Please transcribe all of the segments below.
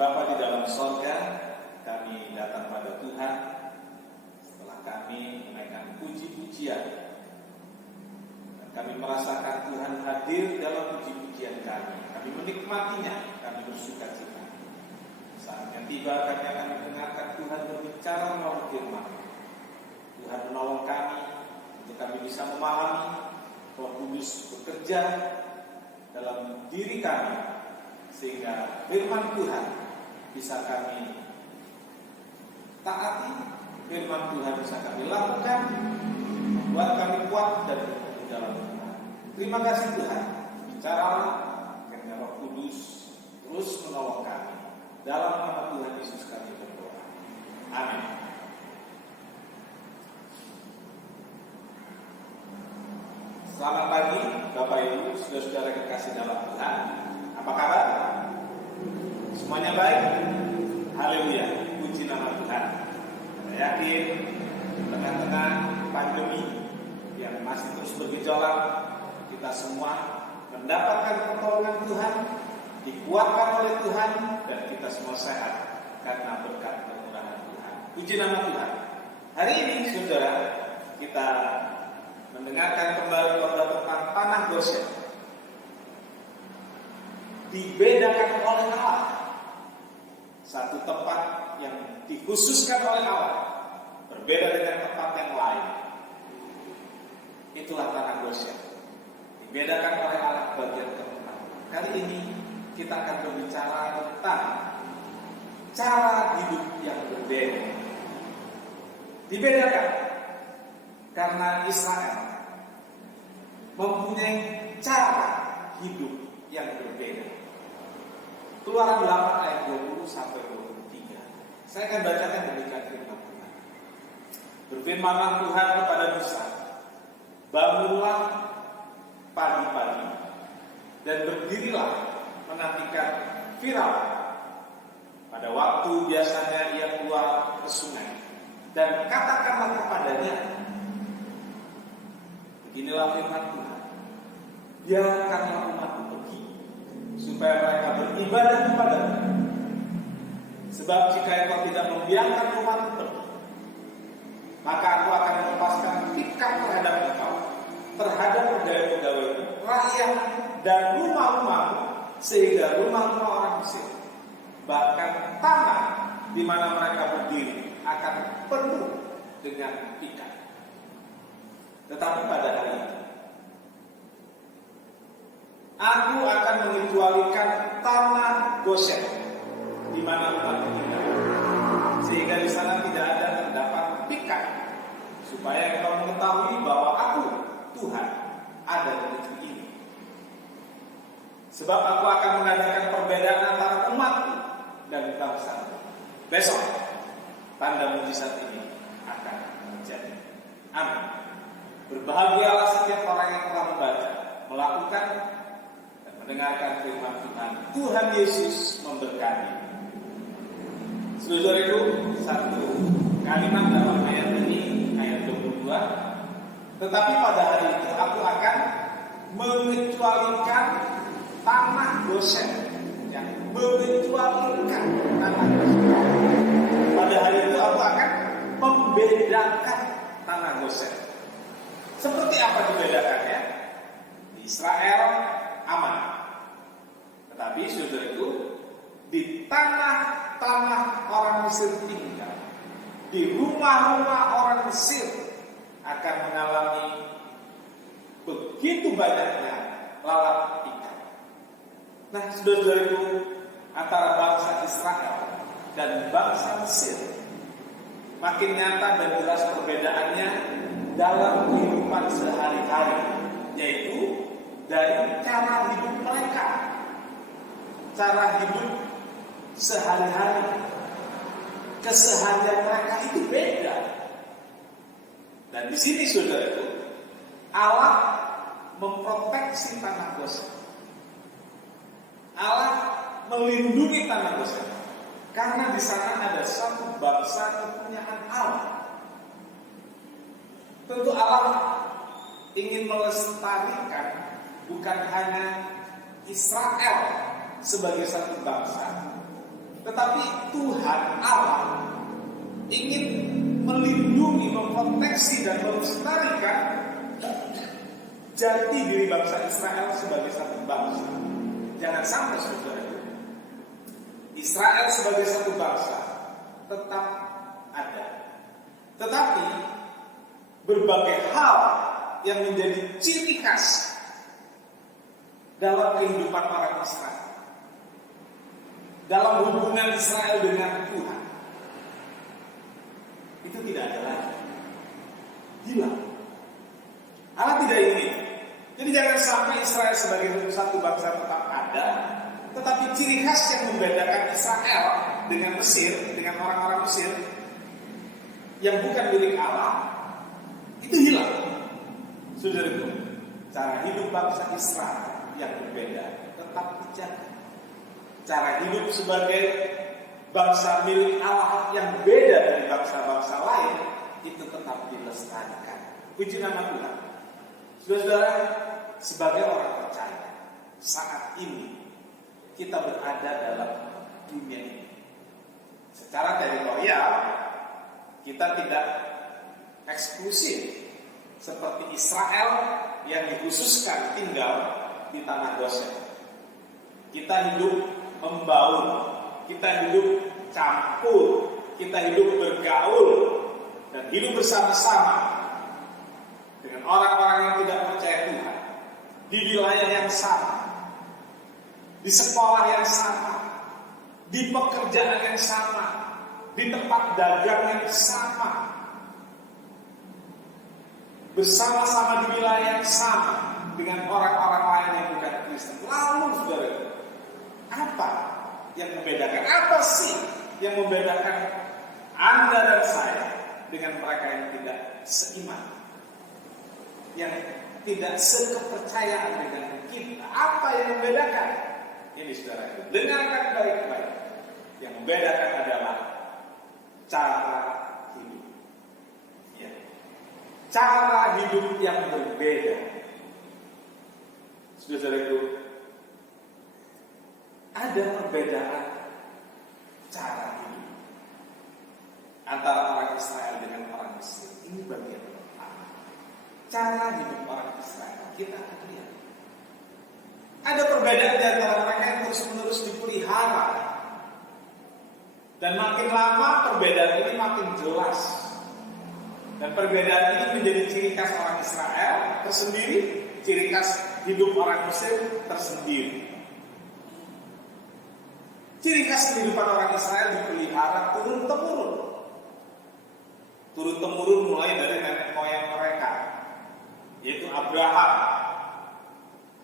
Bapa di dalam sorga, kami datang pada Tuhan setelah kami menaikkan puji-pujian. Dan kami merasakan Tuhan hadir dalam puji-pujian kami. Kami menikmatinya, kami bersuka cita. Saatnya tiba, kami akan mendengarkan Tuhan berbicara melalui firman. Tuhan menolong kami untuk kami bisa memahami. Roh Kudus bekerja dalam diri kami sehingga firman Tuhan bisa kami taati, firman Tuhan bisa kami lakukan, membuat kami kuat dan bertumbuh dalam iman. Terima kasih Tuhan, bicaralah karena Roh Kudus terus menolong kami. Dalam nama Tuhan Yesus kami berdoa. Amin. Selamat pagi Bapak Ibu, saudara-saudara kekasih dalam Tuhan. Apa kabar? Semuanya baik? Haleluya, puji nama Tuhan. Saya yakin tengah-tengah pandemi yang masih terus bergejolak, kita semua mendapatkan pertolongan Tuhan, dikuatkan oleh Tuhan, dan kita semua sehat karena berkat kemurahan Tuhan. Puji nama Tuhan. Hari ini saudara, kita mendengarkan kembali khotbah tentang tanah Goshen. Dibedakan oleh Allah. Satu tempat yang dikhususkan oleh Allah, berbeda dengan tempat yang lain. Itulah tanah Goshen. Dibedakan oleh Allah bagian keempat. Kali ini kita akan berbicara tentang cara hidup yang berbeda. Dibedakan karena Israel mempunyai cara hidup yang berbeda. Keluaran 8 ayat 20 sampai 23. Saya akan bacakan demikian firman Tuhan. Berfirmanlah Tuhan kepada Musa, bangunlah pagi-pagi dan berdirilah menantikan Firaun pada waktu biasanya ia keluar ke sungai, dan katakanlah kepadanya, beginilah firman Tuhan, biarkanlah umatku pergi, supaya mereka beribadah kepadamu. Sebab jika engkau tidak membiarkan umatku pergi, maka aku akan melepaskan tikam terhadap engkau, terhadap pegawai-pegawai, rakyat dan rumah-rumahmu, sehingga rumah-rumah orang Mesir, bahkan tanah di mana mereka berdiri akan penuh dengan ikan. Tetapi pada hari itu, aku akan mengecualikan tanah Goshen di mana umat tinggal, sehingga di sana tidak ada terdapat ikan, supaya engkau mengetahui bahwa aku Tuhan ada di negeri ini. Sebab aku akan mengadakan perbedaan antara umatku dan bangsa. Besok tanda mujizat ini akan terjadi. Amin. Berbahagialah setiap orang yang telah membaca, melakukan, dan mendengarkan firman Tuhan. Tuhan Yesus memberkati. Saudara itu, satu kalimat dalam ayat ini, ayat 22. Tetapi pada hari itu aku akan mengecualikan tanah Goshen, yang mengecualikan tanah Goshen. Pada hari itu aku akan membedakan tanah Goshen. Seperti apa dibedakannya? Di Israel aman, tetapi saudara itu di tanah-tanah orang Mesir tinggal, di rumah-rumah orang Mesir akan mengalami begitu banyaknya lalat ikan. Nah, saudara itu antara bangsa Israel dan bangsa Mesir makin nyata dan jelas perbedaannya dalam kehidupan sehari-hari, yaitu dari cara hidup mereka, cara hidup sehari-hari, keseharian mereka itu beda. Dan di sini saudara itu Allah memproteksi tanah Goshen. Allah melindungi tanah Goshen karena di sana ada satu bangsa kepunyaan Allah. Tentu Allah ingin melestarikan bukan hanya Israel sebagai satu bangsa, Tetapi Tuhan Allah ingin melindungi, memproteksi dan melestarikan jati diri bangsa Israel sebagai satu bangsa. Jangan sampai saudara, Israel sebagai satu bangsa tetap ada, tetapi berbagai hal yang menjadi ciri khas dalam kehidupan orang Israel, dalam hubungan Israel dengan Tuhan, itu tidak ada lagi. Hilang. Allah tidak ingin. Jadi jangan sampai Israel sebagai satu bangsa tetap ada, tetapi ciri khas yang membedakan Israel dengan Mesir, dengan orang-orang Mesir yang bukan milik Allah, itu hilang. Saudaraku, cara hidup bangsa Israel yang berbeda tetap dijaga. Cara hidup sebagai bangsa milik Allah yang beda dari bangsa-bangsa lain itu tetap dilestarikan. Puji nama Tuhan. Saudara, sebagai orang percaya, saat ini kita berada dalam dunia ini. Secara teritorial, kita tidak eksklusif seperti Israel yang dikhususkan tinggal di tanah Goshen. Kita hidup membaur, kita hidup campur, kita hidup bergaul dan hidup bersama-sama dengan orang-orang yang tidak percaya Tuhan di wilayah yang sama, di sekolah yang sama, di pekerjaan yang sama, di tempat dagang yang sama, bersama-sama di wilayah yang sama dengan orang-orang lain yang bukan Kristen. Lalu saudara, apa yang membedakan? Apa sih yang membedakan Anda dan saya dengan mereka yang tidak seiman, yang tidak sekepercayaan dengan kita? Apa yang membedakan? Ini saudara, dengarkan baik-baik. Yang membedakan adalah cara hidup. Ya. Cara hidup yang berbeda. Saudara-saudaraku, ada perbedaan cara hidup antara orang Israel dengan orang Mesir. Ini bagian pertama. Cara hidup orang Israel kita akan lihat. Ada perbedaan di antara mereka yang terus-menerus dipelihara, dan makin lama perbedaan ini makin jelas. Dan perbedaan ini menjadi ciri khas orang Israel tersendiri, ciri khas hidup orang Mesir tersendiri. Ciri khas kehidupan orang Israel dipelihara turun-temurun. Turun-temurun mulai dari nenek moyang mereka, yaitu Abraham.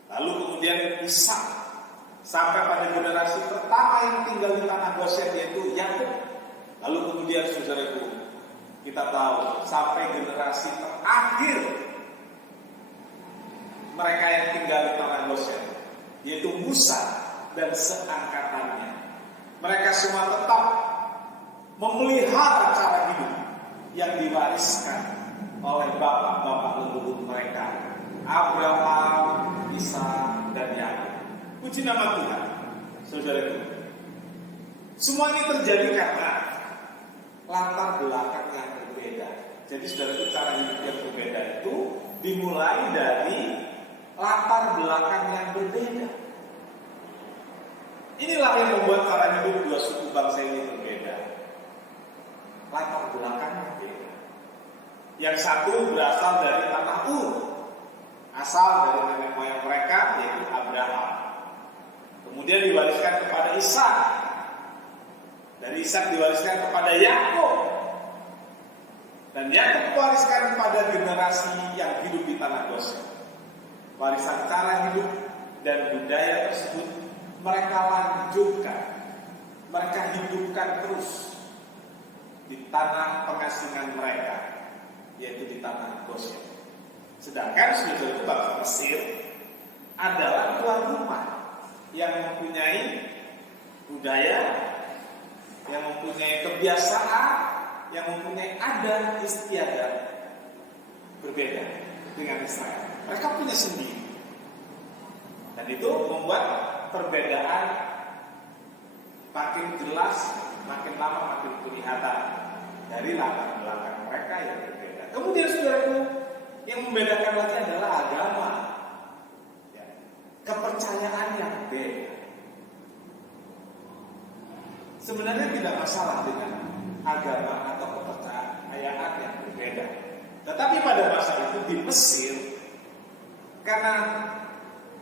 Lalu kemudian Ishak, sampai pada generasi pertama yang tinggal di tanah Goshen, yaitu Yakub. Lalu kemudian saudaraku, kita tahu sampai generasi terakhir mereka yang tinggal di tanah Goshen, yaitu Musa dan seangkatannya. Mereka semua tetap memelihara cara hidup yang diwariskan oleh bapak-bapak leluhur mereka, Abraham, Ishak, dan Yakub. Puji nama Tuhan, saudaraku. Semua ini terjadi karena latar belakang yang berbeda. Jadi saudaraku, cara hidup yang berbeda itu dimulai dari latar belakang yang berbeda. Inilah yang membuat cara hidup dua suku bangsa ini berbeda. Latar belakang berbeda. Yang satu berasal dari tanah Ur, asal dari nenek moyang mereka, yaitu Abraham. Kemudian diwariskan kepada Ishak. Dari Ishak diwariskan kepada Yakub. Dan Yakub diwariskan kepada generasi yang hidup di tanah Goshen. Warisan cara hidup dan budaya tersebut mereka lanjutkan, mereka hidupkan terus di tanah pengasingan mereka, yaitu di tanah Goshen. Sedangkan saudara bangsa Mesir adalah tuan rumah yang mempunyai budaya, yang mempunyai kebiasaan, yang mempunyai adat istiadat berbeda dengan Israel. Mereka punya sendiri, dan itu membuat perbedaan makin jelas, makin lama makin kelihatan dari latar belakang mereka yang berbeda. Kemudian saudaraku, yang membedakan lagi adalah agama, ya, kepercayaan yang beda. Sebenarnya tidak masalah dengan agama atau kepercayaan yang berbeda. Tetapi pada masa itu di Mesir, karena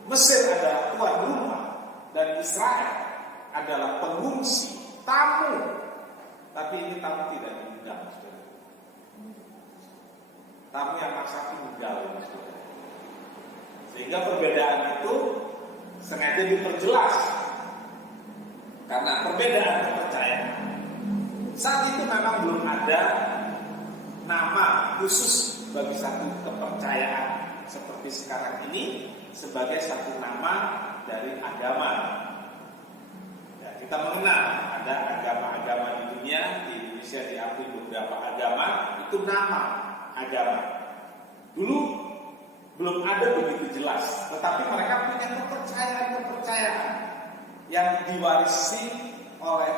Mesir adalah tuan rumah dan Israel adalah pengungsi, tamu. Tapi ini tamu tidak diundang, saudara. Tamu yang maksa tinggal, saudara. Sehingga perbedaan itu sengaja diperjelas. Karena perbedaan kepercayaan. Saat itu memang belum ada nama khusus bagi satu kepercayaan seperti sekarang ini sebagai satu nama dari agama. Ya, kita mengenal ada agama-agama di dunia, di Indonesia diakui beberapa agama, itu nama agama. Dulu belum ada begitu jelas, tetapi mereka punya kepercayaan yang diwarisi oleh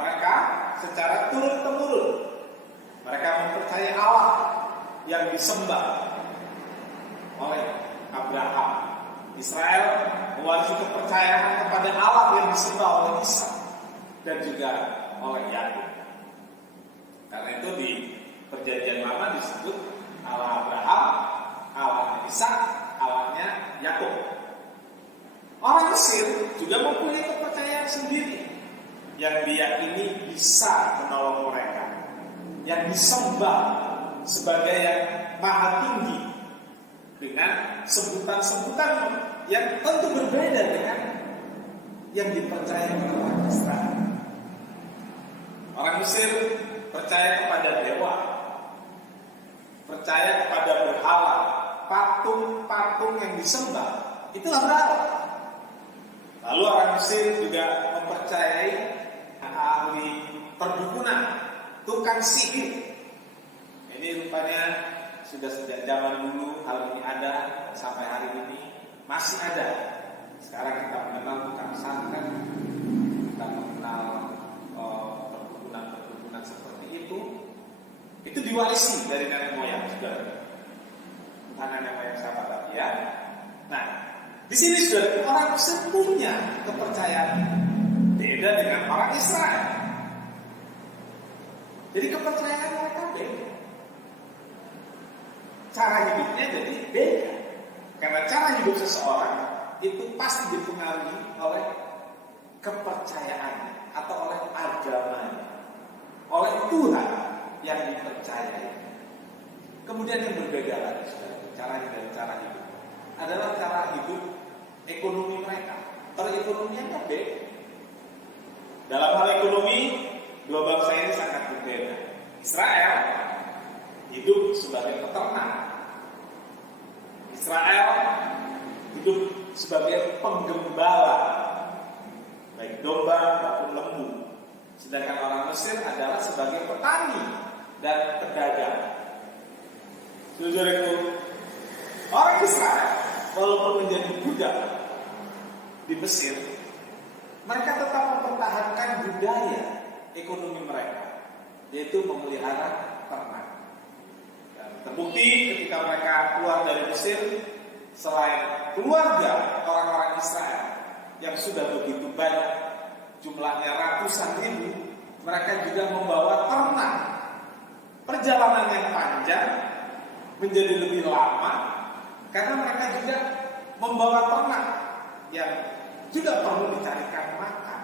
mereka secara turun-temurun. Mereka mempercayai Allah yang disembah oleh Abraham. Israel mewarisi kepercayaan kepada Allah yang disembah oleh Ishak dan juga oleh Yakub. Karena itu di Perjanjian Lama disebut Allah Abraham, Allahnya Ishak, Allahnya Yakub. Orang Mesir juga mempunyai kepercayaan sendiri yang diyakini bisa menolong mereka, yang disembah sebagai yang maha tinggi dengan sebutan-sebutan yang tentu berbeda dengan yang dipercaya oleh orang Israel. Orang Mesir percaya kepada dewa, percaya kepada berhala, patung-patung yang disembah, itulah berhala. Lalu orang Mesir juga mempercayai ahli perdukunan, tukang sihir. Ini rupanya sudah sejak zaman dulu hal ini ada, sampai hari ini masih ada. Sekarang kita mengenal tukang santet, kita mengenal perdukunan seperti itu. Itu diwarisi dari nenek moyang juga. Bukan nenek moyang siapa tadi ya. Nah, di sini sudah orang Mesir punya kepercayaan beda dengan orang Israel. Jadi kepercayaan mereka beda. Cara hidupnya jadi beda. Karena cara hidup seseorang itu pasti dipengaruhi oleh kepercayaan atau oleh agamanya, oleh Tuhan yang dipercayai. Kemudian yang berbeda lagi, caranya dari cara hidup adalah cara hidup ekonomi mereka. Perekonomiannya beda. Dalam hal ekonomi, dua bangsa ini sangat berbeda. Israel hidup sebagai peternak. Israel hidup sebagai penggembala, baik domba maupun lembu. Sedangkan orang Mesir adalah sebagai petani dan pedagang. Saudaraku, orang Israel walaupun menjadi budak di Mesir, mereka tetap mempertahankan budaya ekonomi mereka, yaitu memelihara ternak. Dan terbukti ketika mereka keluar dari Mesir, selain keluarga orang-orang Israel yang sudah begitu banyak, jumlahnya ratusan ribu, mereka juga membawa ternak. Perjalanan yang panjang menjadi lebih lama karena mereka juga membawa ternak yang juga perlu dicarikan makan,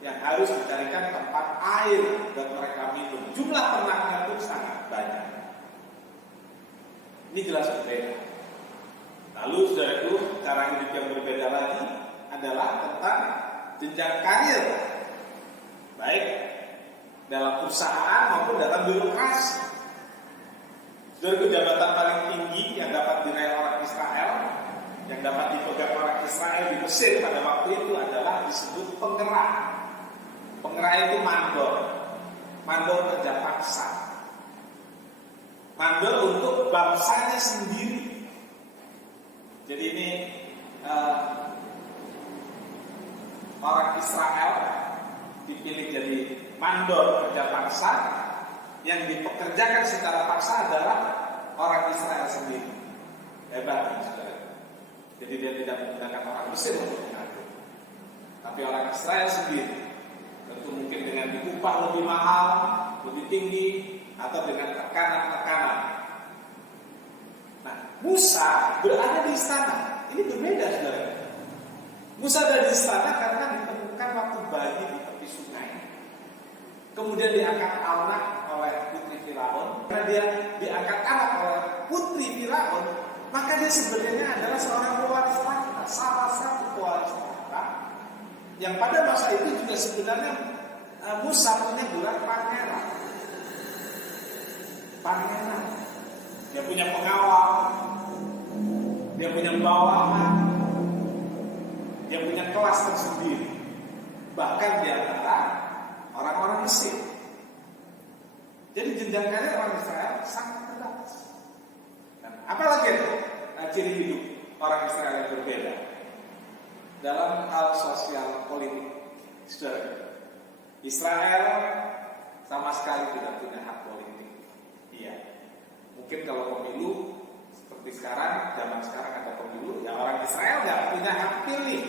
yang harus dicarikan tempat air buat mereka minum. Jumlah ternaknya pun sangat banyak. Ini jelas berbeda. Lalu saudaraku, cara hidup yang berbeda lagi adalah tentang jenjang karir, baik dalam perusahaan maupun dalam birokrasi. Saudaraku, jabatan paling tinggi yang dapat diraih orang Israel, yang dapat dipegang orang Israel di Mesir pada waktu itu adalah disebut pengerah. Pengerah itu mandor. Mandor kerja paksa. Mandor untuk bangsanya sendiri. Jadi ini orang Israel dipilih jadi mandor kerja paksa, yang dipekerjakan secara paksa adalah orang Israel sendiri. Hebat, saudara. Jadi dia tidak menggunakan orang Mesir untuk mengatur, tapi orang Israel sendiri. Tentu mungkin dengan diupah lebih mahal, lebih tinggi, atau dengan tekanan-tekanan. Nah, Musa berada di istana. Ini berbeda, saudara. Musa ada di istana karena ditemukan waktu bayi di tepi sungai. Kemudian diangkat anak oleh putri Firaun. Karena dia diangkat anak oleh putri Firaun, maka dia sebenarnya adalah seorang pewaris tahta, salah satu pewaris tahta yang pada masa itu juga sebenarnya Musa punya gelar pangeran. Pangeran. Dia punya pengawal, dia punya bawahan, dia punya kelas tersendiri. Bahkan di antara orang-orang Mesir. Jadi jenjang karir orang Israel sangat terbatas. Dan apalagi ciri hidup orang Israel yang berbeda dalam hal sosial politik. Saudara, Israel sama sekali tidak punya hak politik. Iya. Mungkin kalau pemilu seperti sekarang, zaman sekarang ada pemilu, ya orang Israel tidak punya hak pilih,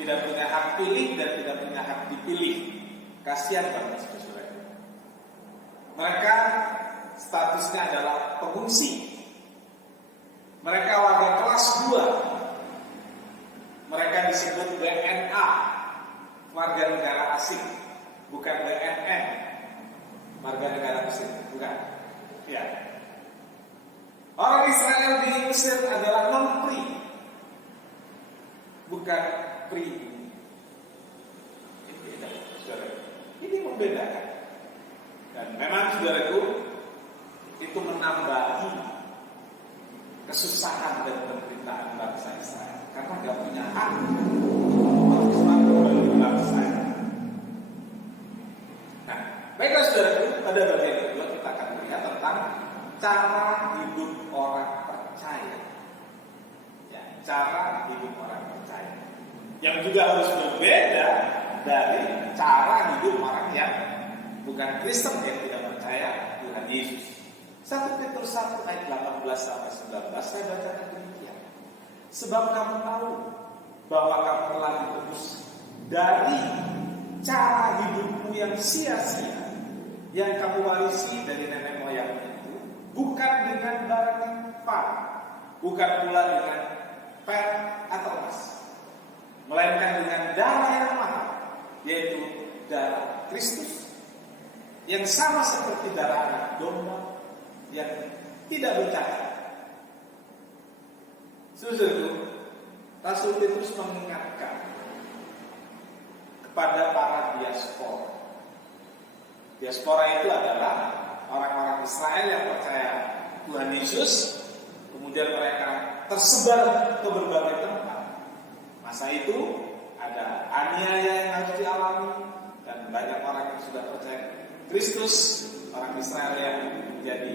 tidak punya hak pilih dan tidak punya hak dipilih. Kasihan banget, saudara. Mereka statusnya adalah pengungsi. Mereka warga kelas 2. Mereka disebut WNA, warga negara asing, bukan WNN, warga negara Mesir, bukan. Ya. Orang Israel di Mesir adalah non-pri, bukan pri. Ini membedakan. Dan memang, saudaraku, itu menambahi kesusahan dan penderitaan bangsa Israel karena gak punya hak untuk bangsa. Nah, baiklah saudaraku, pada bagian kedua kita akan melihat tentang cara hidup orang percaya. Ya, cara hidup orang percaya yang juga harus berbeda dari cara hidup orang yang bukan Kristen, yang tidak percaya Tuhan Yesus. 1 Petrus 1 ayat 18 sampai 19 saya bacakan demikian. Sebab kamu tahu bahwa kamu telah ditebus dari cara hidupmu yang sia-sia yang kamu warisi dari nenek moyang itu, bukan dengan barang yang mewah, bukan pula dengan perak atau emas, melainkan dengan darah yang mahal, yaitu darah Kristus, yang sama seperti darah anak domba yang tidak bercacat. Saudaraku, Rasul Petrus mengingatkan kepada para diaspora. Diaspora itu adalah orang-orang Israel yang percaya Tuhan Yesus, kemudian mereka tersebar ke berbagai tempat. Masa itu ada aniaya yang harus dialami, dan banyak orang yang sudah percaya Kristus, orang Israel yang menjadi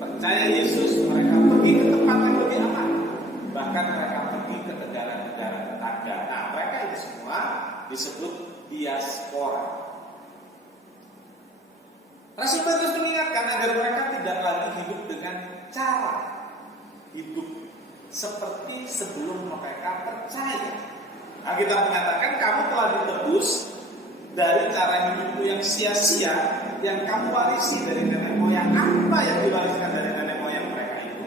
percaya Yesus, mereka pergi ke tempat yang lebih aman, bahkan mereka pergi ke negara-negara tetangga. Nah, mereka itu semua disebut diaspora. Rasul Petrus mengingatkan agar mereka tidak lagi hidup dengan cara hidup seperti sebelum mereka percaya. Alkitab mengatakan kamu telah ditebus dari cara hidupmu yang sia-sia yang kamu warisi dari nenek moyang. Apa yang diwariskan dari nenek moyang mereka itu?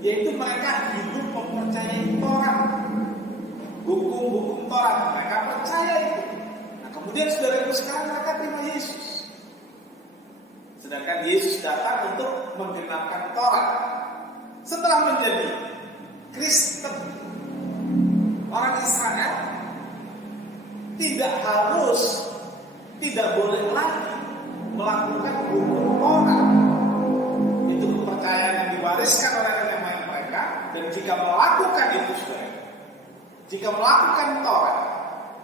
Yaitu mereka hidup mempercayai Taurat, hukum-hukum Taurat. Mereka percaya itu. Nah, kemudian saudaraku, sekarang mereka terima Yesus. Sedangkan Yesus datang untuk menggenapkan Taurat. Setelah menjadi Kristen, orang Israel tidak boleh lagi melakukan hukum Taurat. Itu kepercayaan yang diwariskan oleh nenek moyang mereka. Dan jika melakukan itu, jika melakukan Taurat,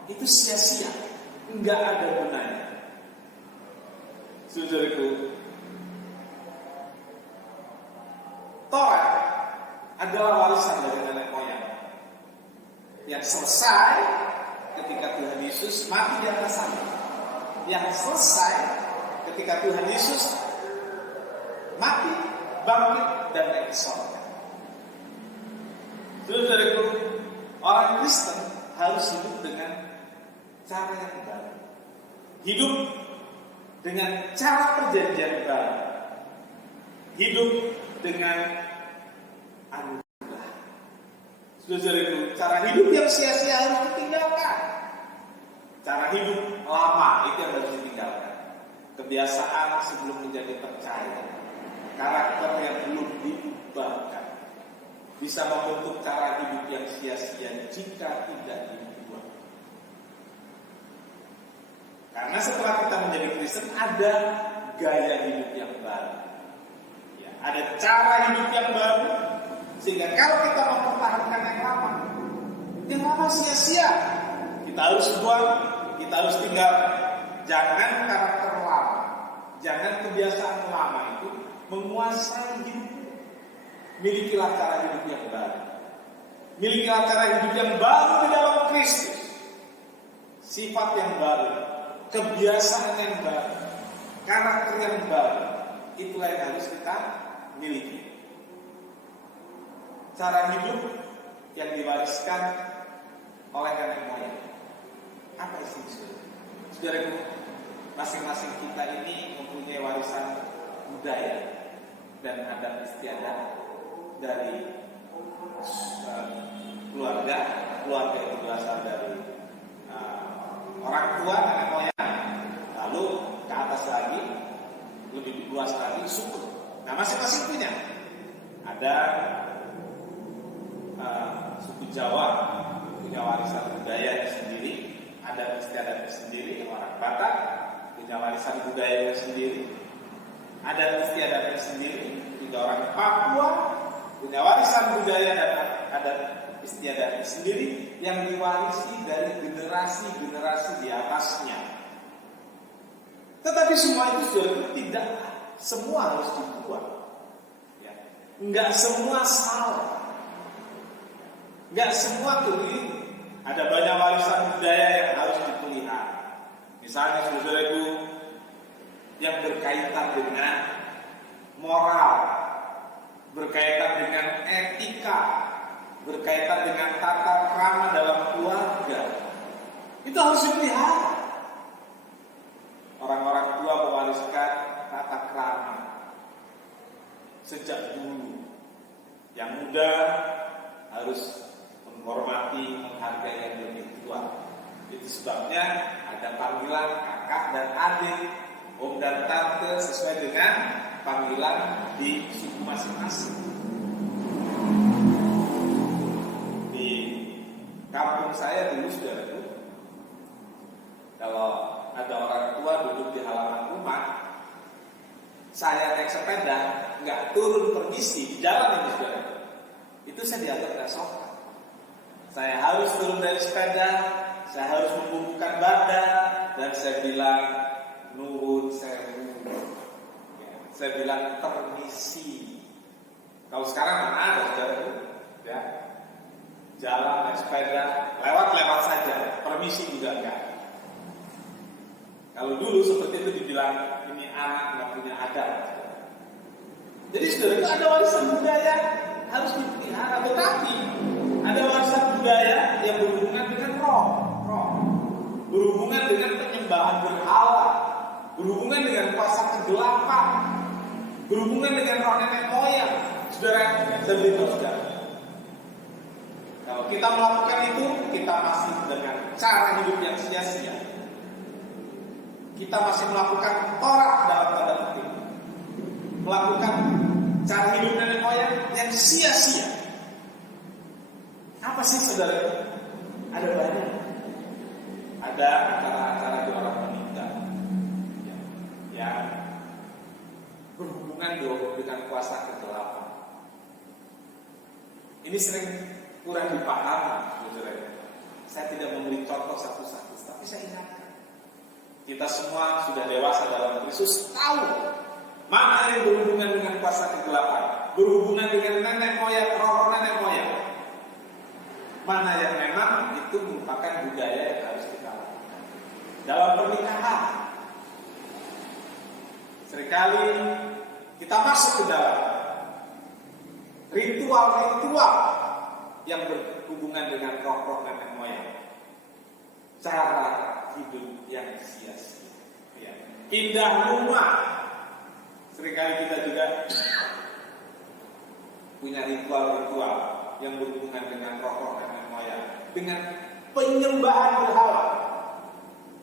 itu sia-sia, enggak ada gunanya. Saudaraku, Taurat adalah warisan dari nenek moyang yang selesai ketika Tuhan Yesus mati di atas salib, yang selesai ketika Tuhan Yesus mati, bangkit, dan naik ke surga. Saudaraku, orang Kristen harus hidup dengan cara yang baru, hidup dengan cara perjanjian baru, hidup dengan anugerah. Saudaraku, cara hidup yang sia-sia harus ditinggalkan. Cara hidup lama itu yang harus ditinggalkan. Kebiasaan sebelum menjadi percaya, karakter yang belum diubahkan, bisa membentuk cara hidup yang sia-sia jika tidak diubah. Karena setelah kita menjadi Kristen, ada gaya hidup yang baru, ya, ada cara hidup yang baru. Sehingga kalau kita mempertahankan yang lama sia-sia. Kita harus buang, kita harus tinggal. Jangan karakter lama, jangan kebiasaan lama itu menguasai hidup. Milikilah cara hidup yang baru. Milikilah cara hidup yang baru di dalam Kristus. Sifat yang baru, kebiasaan yang baru, karakter yang baru. Itulah yang harus kita miliki. Cara hidup yang diwariskan oleh nenek moyang. Apa isinya? Saudaraku, masing-masing kita ini mempunyai warisan budaya dan adat istiadat dari keluarga itu berasal dari orang tua, nenek moyang, lalu ke atas lagi, lebih luas lagi suku. Nah, masing-masing punya. Ada suku Jawa punya warisan budaya sendiri, ada istiadat sendiri. Orang Batak punya warisan budaya sendiri, ada istiadat sendiri. Juga orang Papua punya warisan budaya dan ada istiadat sendiri yang diwarisi dari generasi-generasi di atasnya. Tetapi semua itu sudah tidak semua harus dibuang. Ya. Enggak semua salah. Enggak semua keliru. Ada banyak warisan budaya yang harus dipelihara. Misalnya saudara itu yang berkaitan dengan moral, berkaitan dengan etika, berkaitan dengan tata krama dalam keluarga. Itu harus dipelihara. Orang-orang tua mewariskan tata krama sejak dulu. Yang muda harus menghormati, menghargai yang lebih tua. Itu sebabnya ada panggilan kakak dan adik, om dan tante sesuai dengan panggilan di suku masing-masing. Di kampung saya dulu saudaraku, kalau ada orang tua duduk di halaman rumah, saya naik sepeda nggak turun permisi di jalan ini saudaraku, itu saya dianggap nggak sopan. Saya harus turun dari sepeda, saya harus membungkukkan badan, dan saya bilang nuwun sewu. Ya, saya bilang permisi. Kalau sekarang mana ada saudaraku? Ya, jalan naik sepeda, lewat saja, permisi juga enggak. Kalau dulu seperti itu dibilang ini anak nggak punya adat. Jadi saudaraku, ada warisan budaya harus dipelihara, tetapi ada warisan budaya yang berhubungan dengan roh, berhubungan dengan penyembahan berhala, berhubungan dengan kuasa kegelapan, berhubungan dengan roh nenek moyang. Saudara dan saudara, kalau kita melakukan itu, kita masih dengan cara hidup yang sia-sia. Kita masih melakukan torak dalam tanda petik, melakukan cara hidup nenek moyang yang sia-sia. Apa sih saudara? Ada banyak. Ada acara-acara di orang meninggal yang berhubungan dengan kuasa kegelapan. Ini sering kurang dipahami, saudara. Saya tidak memberi contoh satu-satu, tapi saya ingatkan. Kita semua sudah dewasa dalam Kristus, tahu mana yang berhubungan dengan kuasa kegelapan, berhubungan dengan nenek moyang, roh nenek moyang. mana yang memang itu merupakan budaya yang harus kita lakukan. Dalam pernikahan, seringkali kita masuk ke dalam ritual-ritual yang berhubungan dengan roh-roh nenek moyang, cara hidup yang sia-sia. Ya. Pindah rumah, seringkali kita juga punya ritual-ritual yang berhubungan dengan roh-roh nenek moyang, dengan penyembahan berhala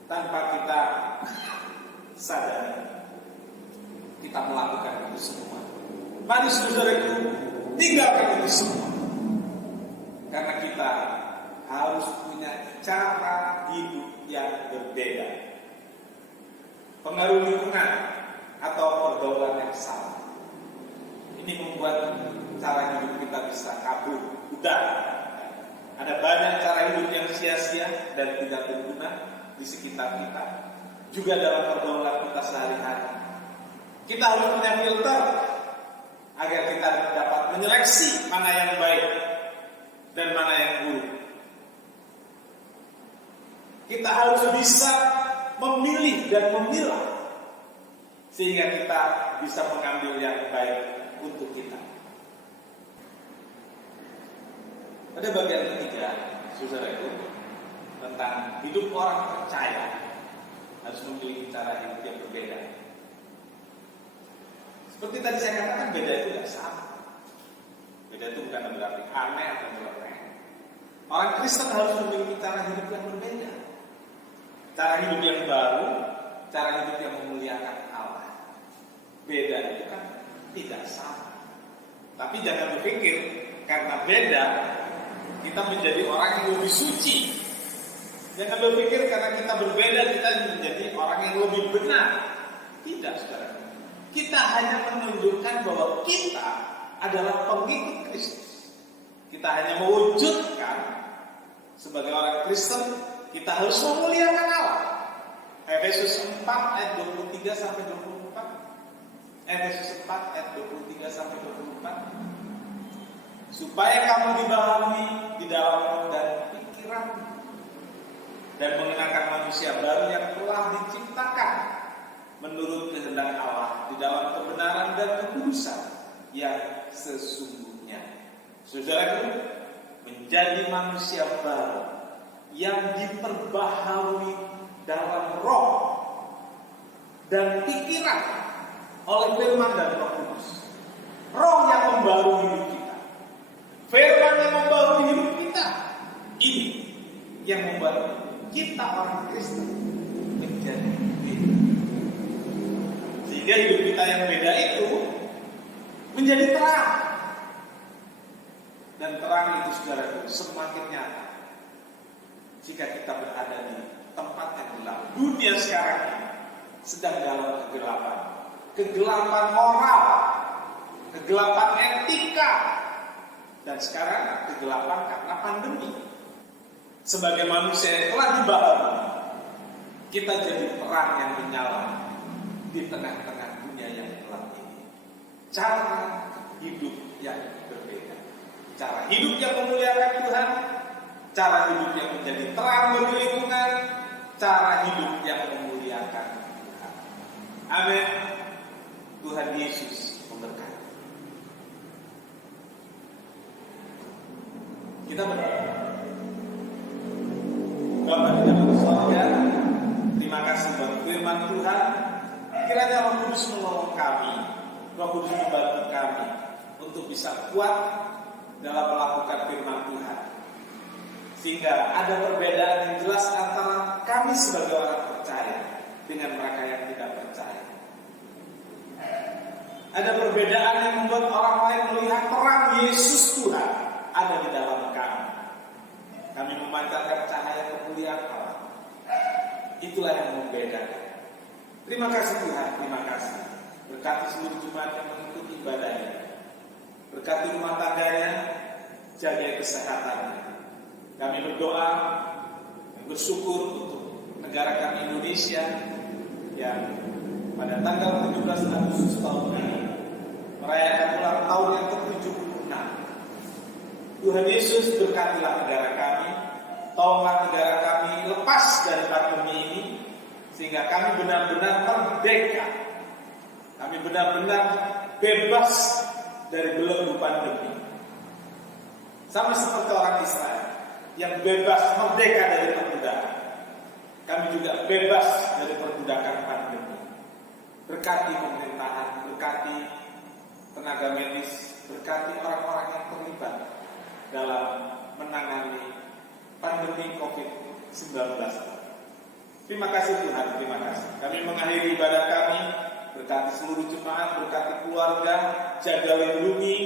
tanpa kita sadari kita melakukan itu semua. Mari saudaraku, tinggalkan itu semua, karena kita harus punya cara hidup yang berbeda. Pengaruh lingkungan atau pergaulan yang salah ini membuat cara hidup kita bisa kabur. Udah, ada banyak cara hidup yang sia-sia dan tidak berguna di sekitar kita, juga dalam pergaulan kita sehari-hari. Kita harus punya filter agar kita dapat menyeleksi mana yang baik dan mana yang buruk. Kita harus bisa memilih dan memilah sehingga kita bisa mengambil yang baik untuk kita. Pada bagian ketiga, saudaraku, tentang hidup orang percaya harus memiliki cara hidup yang berbeda. Seperti tadi saya katakan, beda itu tidak sama. Beda itu bukan berarti aneh atau nyeleneh. Orang Kristen harus memiliki cara hidup yang berbeda. Cara hidup yang baru, cara hidup yang memuliakan Allah. Beda itu kan tidak sama. Tapi jangan berpikir karena beda kita menjadi orang yang lebih suci. Jangan berpikir karena kita berbeda kita menjadi orang yang lebih benar. Tidak, saudara. Kita hanya menunjukkan bahwa kita adalah pengikut Kristus. Kita hanya mewujudkan sebagai orang Kristen, kita harus memuliakan Allah. Efesus 4 ayat 23 sampai 24. Efesus 4 ayat 23 sampai 24. Supaya kamu dibaharui di dalam roh dan pikiran dan mengenakan manusia baru yang telah diciptakan menurut kehendak Allah di dalam kebenaran dan kekudusan yang sesungguhnya. Saudaraku, menjadi manusia baru yang diperbaharui dalam roh dan pikiran oleh firman dan Roh Kudus. Roh yang membaharui hidup kita, firman yang membaharui hidup kita, ini yang membuat kita orang Kristen menjadi beda. Sehingga hidup kita yang beda itu menjadi terang. Dan terang itu, saudaraku, semakin nyata jika kita berada di tempat yang gelap. Dunia sekarang ini sedang dalam kegelapan. Kegelapan moral, kegelapan etika, dan sekarang kegelapan karena pandemi. Sebagai manusia yang telah dibaharui, kita jadi terang yang menyala di tengah-tengah dunia yang gelap ini. Cara hidup yang berbeda, cara hidup yang memuliakan Tuhan, cara hidup yang menjadi terang bagi lingkungan, cara hidup yang memuliakan Tuhan. Amin. Tuhan Yesus memberkati. Kita berdoa. Bapa di dalam surga, terima kasih buat firman Tuhan. Kiranya Roh Kudus menolong kami, Roh Kudus membantu kami untuk bisa kuat dalam melakukan firman Tuhan, sehingga ada perbedaan yang jelas antara kami sebagai orang percaya dengan mereka yang tidak percaya. Ada perbedaan yang membuat orang lain melihat terang Yesus Tuhan ada di dalam kami. Kami memancarkan cahaya kemuliaan Allah. Itulah yang membedakan. Terima kasih Tuhan, terima kasih. Berkati seluruh jemaat yang mengikuti ibadahnya. Berkati rumah tangganya, jaga kesehatannya. Kami berdoa, bersyukur untuk negara kami Indonesia yang pada tanggal 17 Agustus tahun ini merayakan ulang tahun yang ke-76. Tuhan Yesus, berkatilah negara kami, tolonglah negara kami lepas dari pandemi ini, sehingga kami benar-benar merdeka. Kami benar-benar bebas dari belenggu pandemi. Sama seperti orang Israel yang bebas merdeka dari perbudakan. Kami juga bebas dari perbudakan pandemi. Berkati pemerintahan, berkati tenaga medis, berkati orang-orang yang terlibat dalam menangani pandemi COVID-19. Terima kasih Tuhan, terima kasih. Kami mengakhiri ibadah kami, berkati seluruh jemaat, berkati keluarga, jaga lindungi,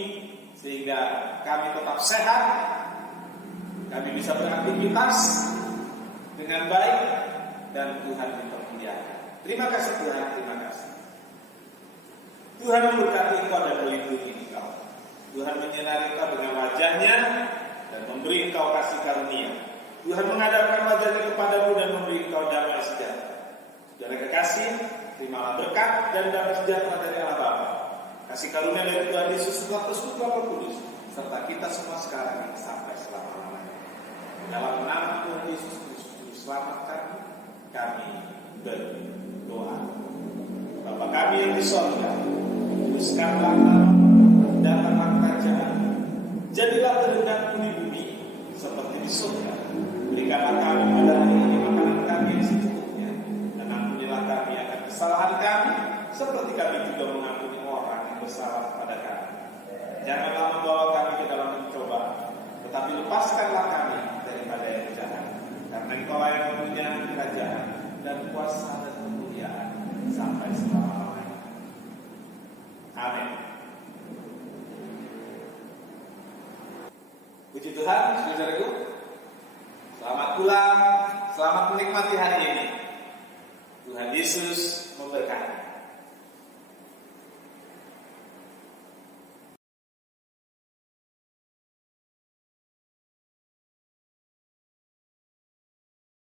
sehingga kami tetap sehat, kami bisa beraktivitas dengan baik, dan Tuhan dipermuliakan. Terima kasih Tuhan, terima kasih. Tuhan memberkati engkau dan melindungi engkau. Tuhan menyinari engkau dengan wajahnya dan memberi engkau kasih karunia. Tuhan menghadapkan wajahnya kepadamu dan memberi engkau damai sejahtera. Saudara kekasih, terimalah berkat dan damai sejahtera dari Allah Bapa, kasih karunia dari Tuhan Yesus Kristus Bapa Kudus, serta kita semua sekarang sampai selama-lamanya. Dalam nama Tuhan Yesus Kristus, selamatkan kami berdoa. Bapa kami yang di sorga, kuduskanlah namamu, datanglah kerajaan, jadilah kehendakmu di bumi seperti di surga. Berikanlah kami pada hari ini makanan kami yang secukupnya, dan ampunilah kami akan kesalahan kami, seperti kami juga mengampuni orang yang bersalah kepada kami. Janganlah membawa kami ke dalam pencobaan, tetapi lepaskanlah kami daripada yang jahat. Karena Engkau yang mempunyai kerajaan dan kuasa dan kemuliaan sampai selama-lamanya. Amin. Puji Tuhan, saudaraku. Selamat pulang, selamat menikmati hari ini. Tuhan Yesus memberkati.